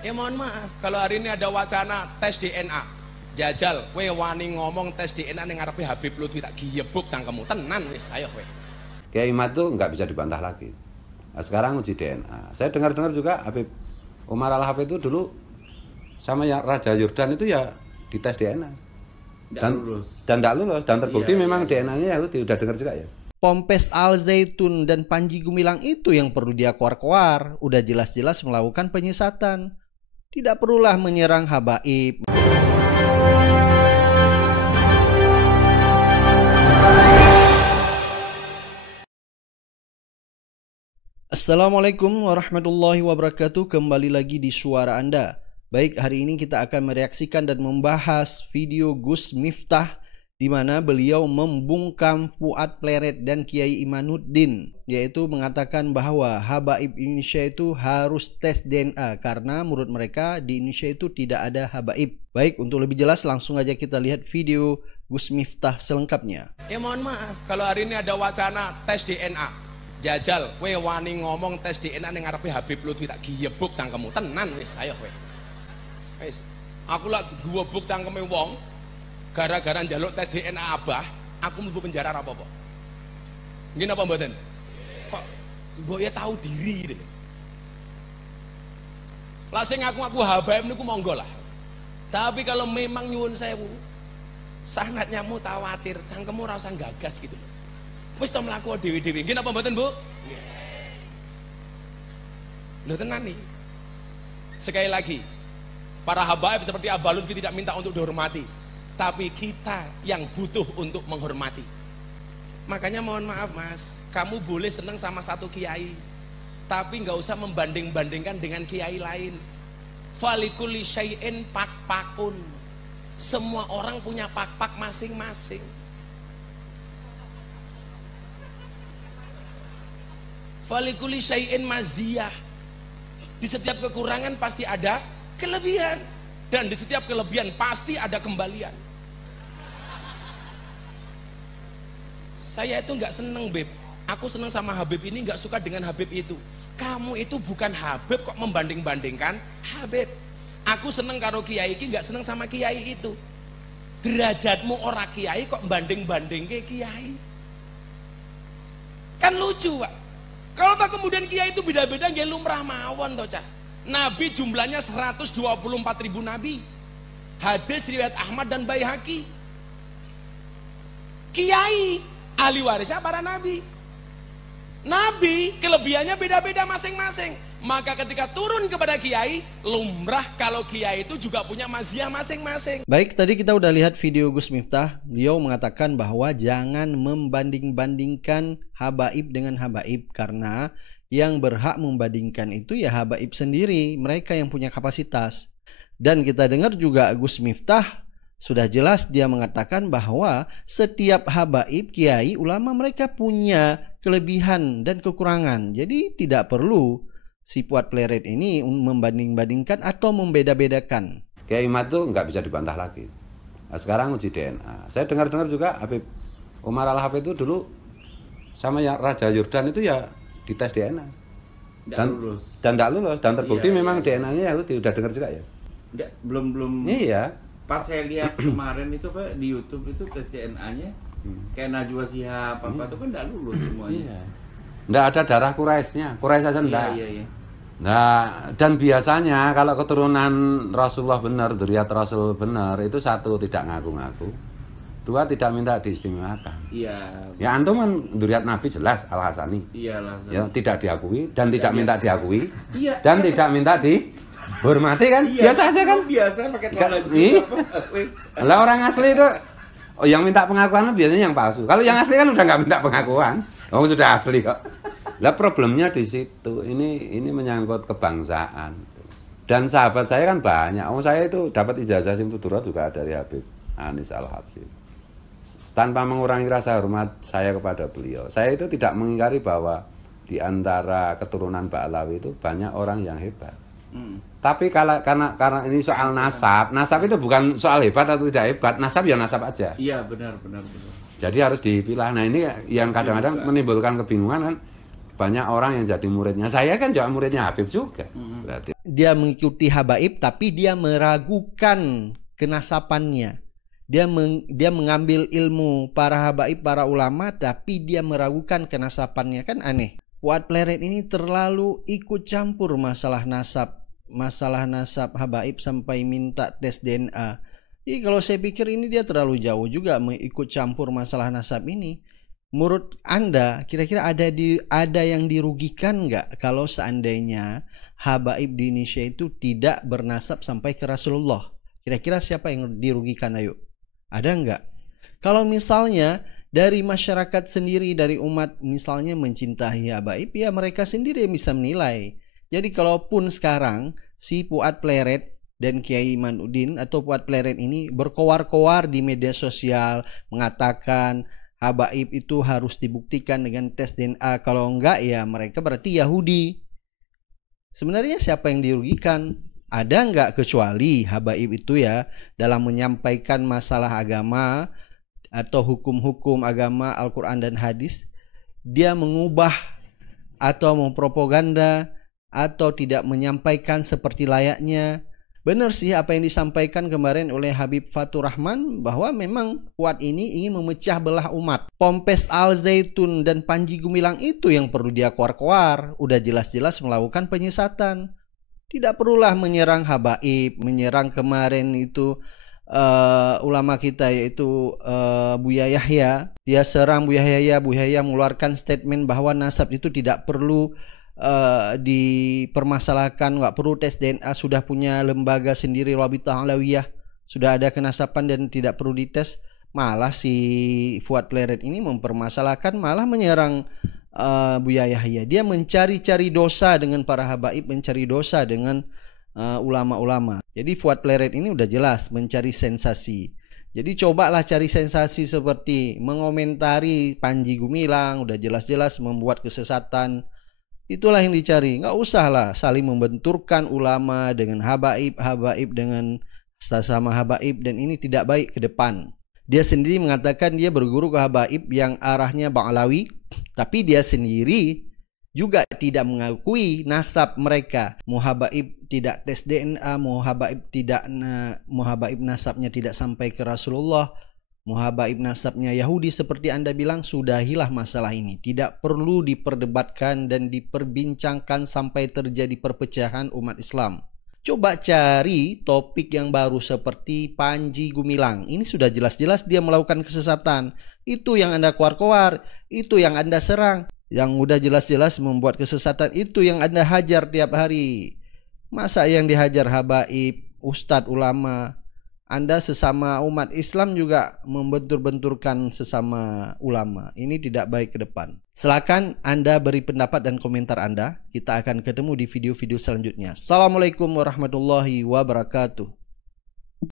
Ya mohon maaf, kalau hari ini ada wacana tes DNA, jajal, we wani ngomong tes DNA ning ngarepe Habib Lutfi tak giyebuk cangkemmu, tenan wis, ayo we. Kiai Imad itu nggak bisa dibantah lagi. Nah, sekarang uji DNA. Saya dengar-dengar juga Habib Umar Al-Habib itu dulu sama yang Raja Yordan itu ya dites DNA. Dan tidak lulus dan terbukti memang DNA-nya Yahudi. Udah dengar juga ya. Ponpes Al Zaitun dan Panji Gumilang itu yang perlu dia keluar-keluar. Udah jelas-jelas melakukan penyesatan. Tidak perlulah menyerang habaib. Assalamualaikum warahmatullahi wabarakatuh. Kembali lagi di suara Anda. Baik, hari ini kita akan mereaksikan dan membahas video Gus Miftah di mana beliau membungkam Fuad Pleret dan Kiai Imanuddin, yaitu mengatakan bahwa habaib Indonesia itu harus tes DNA karena menurut mereka di Indonesia itu tidak ada habaib. Baik, untuk lebih jelas langsung aja kita lihat video Gus Miftah selengkapnya. Ya mohon maaf, kalau hari ini ada wacana tes DNA, jajal, we wani ngomong tes DNA ning ngarepe Habib Lutfi tak giyebuk cangkemmu, tenan wis, ayo we. Wis, aku lak giyebuk cangkeme wong gara-gara njaluk tes DNA abah, aku mlebu penjara apa-apa. Nggih napa mboten? Kok mbok ya tahu diri gitu. Lah sing ngaku habaib niku monggo lah. Tapi kalau memang nyuwun sewu, sanadnya mutawatir, cangkemmu ora usah gagas gitu. Wis to mlaku dhewe-dhewe. Nggih napa mboten, Bu? Lho tenan nih. Sekali lagi, para habaib seperti Abah Lutfi tidak minta untuk dihormati, tapi kita yang butuh untuk menghormati. Makanya mohon maaf Mas, kamu boleh senang sama satu kiai, tapi nggak usah membanding-bandingkan dengan kiai lain. Falikuli syai'in pak-pakun. Semua orang punya pak-pak masing-masing. Falikuli syai'in maziyah. Di setiap kekurangan pasti ada kelebihan, dan di setiap kelebihan pasti ada kembalian. Saya itu nggak seneng, Beb. Aku seneng sama Habib ini, nggak suka dengan Habib itu. Kamu itu bukan Habib kok membanding-bandingkan Habib. Aku seneng karo kiai iki, nggak seneng sama kiai itu. Derajatmu ora kiai kok banding-banding ke kiai. Kan lucu, Pak. Kalau tak kemudian kiai itu beda-beda, nggih lumrah mawon to, Cah. Nabi jumlahnya 124.000 nabi. Hadis riwayat Ahmad dan Baihaqi. Kiai ahli warisnya para nabi. Nabi kelebihannya beda-beda masing-masing. Maka ketika turun kepada kiai, lumrah kalau kiai itu juga punya maziyah masing-masing. Baik, tadi kita udah lihat video Gus Miftah. Beliau mengatakan bahwa jangan membanding-bandingkan habaib dengan habaib, karena yang berhak membandingkan itu ya habaib sendiri, mereka yang punya kapasitas. Dan kita dengar juga Gus Miftah sudah jelas dia mengatakan bahwa setiap habaib, kiai, ulama mereka punya kelebihan dan kekurangan. Jadi tidak perlu si Fuad Pleret ini membanding-bandingkan atau membeda-bedakan. Kiai Imad itu nggak bisa dibantah lagi. Nah, sekarang uji DNA. Saya dengar-dengar juga Habib Umar Al-Habib itu dulu sama yang Raja Yordan itu ya dites DNA. Dan tidak lulus dan terbukti memang DNA-nya Yahudi. Udah dengar juga ya? Enggak, belum. Iya. Pas saya lihat kemarin itu Pak di YouTube itu tes DNA-nya kayak Najwa Shihab apa itu kan enggak lulus semuanya. Iya. Nggak ada darah Quraisynya. Quraisy aja enggak. Iya. Nah, dan biasanya kalau keturunan Rasulullah benar, dzurriyyat Rasul benar, itu satu tidak ngaku-ngaku, dua tidak minta diistimewakan. Iya. Ya antum kan dzurriyyat Nabi jelas Al-Hasani. Iya lah. Ya tidak diakui dan tidak minta diakui. Iya. Dan tidak minta dihormati kan? Iya, Biasa aja kan? Biasa pakai celana Iya. juga. Lah orang asli itu yang minta pengakuan biasanya yang palsu. Kalau yang asli kan udah nggak minta pengakuan. Oh sudah asli kok. Lah problemnya di situ. Ini menyangkut kebangsaan. Dan sahabat saya kan banyak. Oh saya itu dapat ijazah Simtudurat juga dari Habib Anis Al-Habsyi. Tanpa mengurangi rasa hormat saya kepada beliau. Saya itu tidak mengingkari bahwa di antara keturunan Ba'alawi itu banyak orang yang hebat. Tapi karena ini soal nasab itu bukan soal hebat atau tidak hebat. Nasab ya nasab aja. Iya benar. Jadi harus dipilah. Nah ini yang kadang-kadang menimbulkan kebingungan kan. banyak orang yang jadi muridnya. Saya kan juga muridnya Habib juga. Berarti Dia mengikuti habaib tapi dia meragukan kenasapannya. Dia mengambil ilmu para habaib, para ulama, tapi dia meragukan kenasapannya. Kan aneh. Fuad Pleret ini terlalu ikut campur masalah nasab habaib sampai minta tes DNA. Jadi kalau saya pikir ini dia terlalu jauh juga ikut campur masalah nasab ini. Menurut Anda, kira-kira ada yang dirugikan nggak kalau seandainya habaib di Indonesia itu tidak bernasab sampai ke Rasulullah? Kira-kira siapa yang dirugikan? Ayo, ada nggak? Kalau misalnya dari masyarakat sendiri, dari umat misalnya mencintai habaib, ya mereka sendiri yang bisa menilai. Jadi kalaupun sekarang si Fuad Pleret dan Kiai Imanuddin atau Fuad Pleret ini berkoar-koar di media sosial mengatakan habaib itu harus dibuktikan dengan tes DNA, kalau enggak ya mereka berarti Yahudi. Sebenarnya siapa yang dirugikan? Ada enggak kecuali habaib itu ya dalam menyampaikan masalah agama atau hukum-hukum agama Al-Quran dan hadis, dia mengubah atau mempropaganda atau tidak menyampaikan seperti layaknya. Benar sih apa yang disampaikan kemarin oleh Habib Fatur Rahman, bahwa memang Fuad ini ingin memecah belah umat. Pompes Al Zaitun dan Panji Gumilang itu yang perlu dia koar-koar. Udah jelas-jelas melakukan penyesatan. Tidak perlulah menyerang habaib, menyerang kemarin itu ulama kita yaitu Buya Yahya. Dia serang Buya Yahya. Buya Yahya mengeluarkan statement bahwa nasab itu tidak perlu dipermasalahkan, nggak perlu tes DNA, sudah punya lembaga sendiri Rabithah Alawiyah, sudah ada kenasaban dan tidak perlu dites. Malah si Fuad Pleret ini mempermasalahkan, malah menyerang Buya Yahya. Dia mencari-cari dosa dengan para habaib, mencari dosa dengan ulama-ulama. Jadi Fuad Pleret ini udah jelas mencari sensasi. Jadi cobalah cari sensasi seperti mengomentari Panji Gumilang, udah jelas-jelas membuat kesesatan. Itulah yang dicari. Nggak usahlah saling membenturkan ulama dengan habaib, habaib dengan sesama habaib, dan ini tidak baik ke depan. Dia sendiri mengatakan dia berguru ke habaib yang arahnya Ba'alawi, tapi dia sendiri juga tidak mengakui nasab mereka. Mau habaib tidak tes DNA, mau habaib nasabnya tidak sampai ke Rasulullah, mau habaib nasabnya Yahudi seperti Anda bilang, sudahilah masalah ini. Tidak perlu diperdebatkan dan diperbincangkan sampai terjadi perpecahan umat Islam. Coba cari topik yang baru seperti Panji Gumilang. Ini sudah jelas-jelas dia melakukan kesesatan. Itu yang Anda koar-koar, itu yang Anda serang. Yang udah jelas-jelas membuat kesesatan, itu yang Anda hajar tiap hari. Masa yang dihajar habaib, ustadz, ulama? Anda sesama umat Islam juga membentur-benturkan sesama ulama. Ini tidak baik ke depan. Silakan Anda beri pendapat dan komentar Anda. Kita akan ketemu di video-video selanjutnya. Assalamualaikum warahmatullahi wabarakatuh.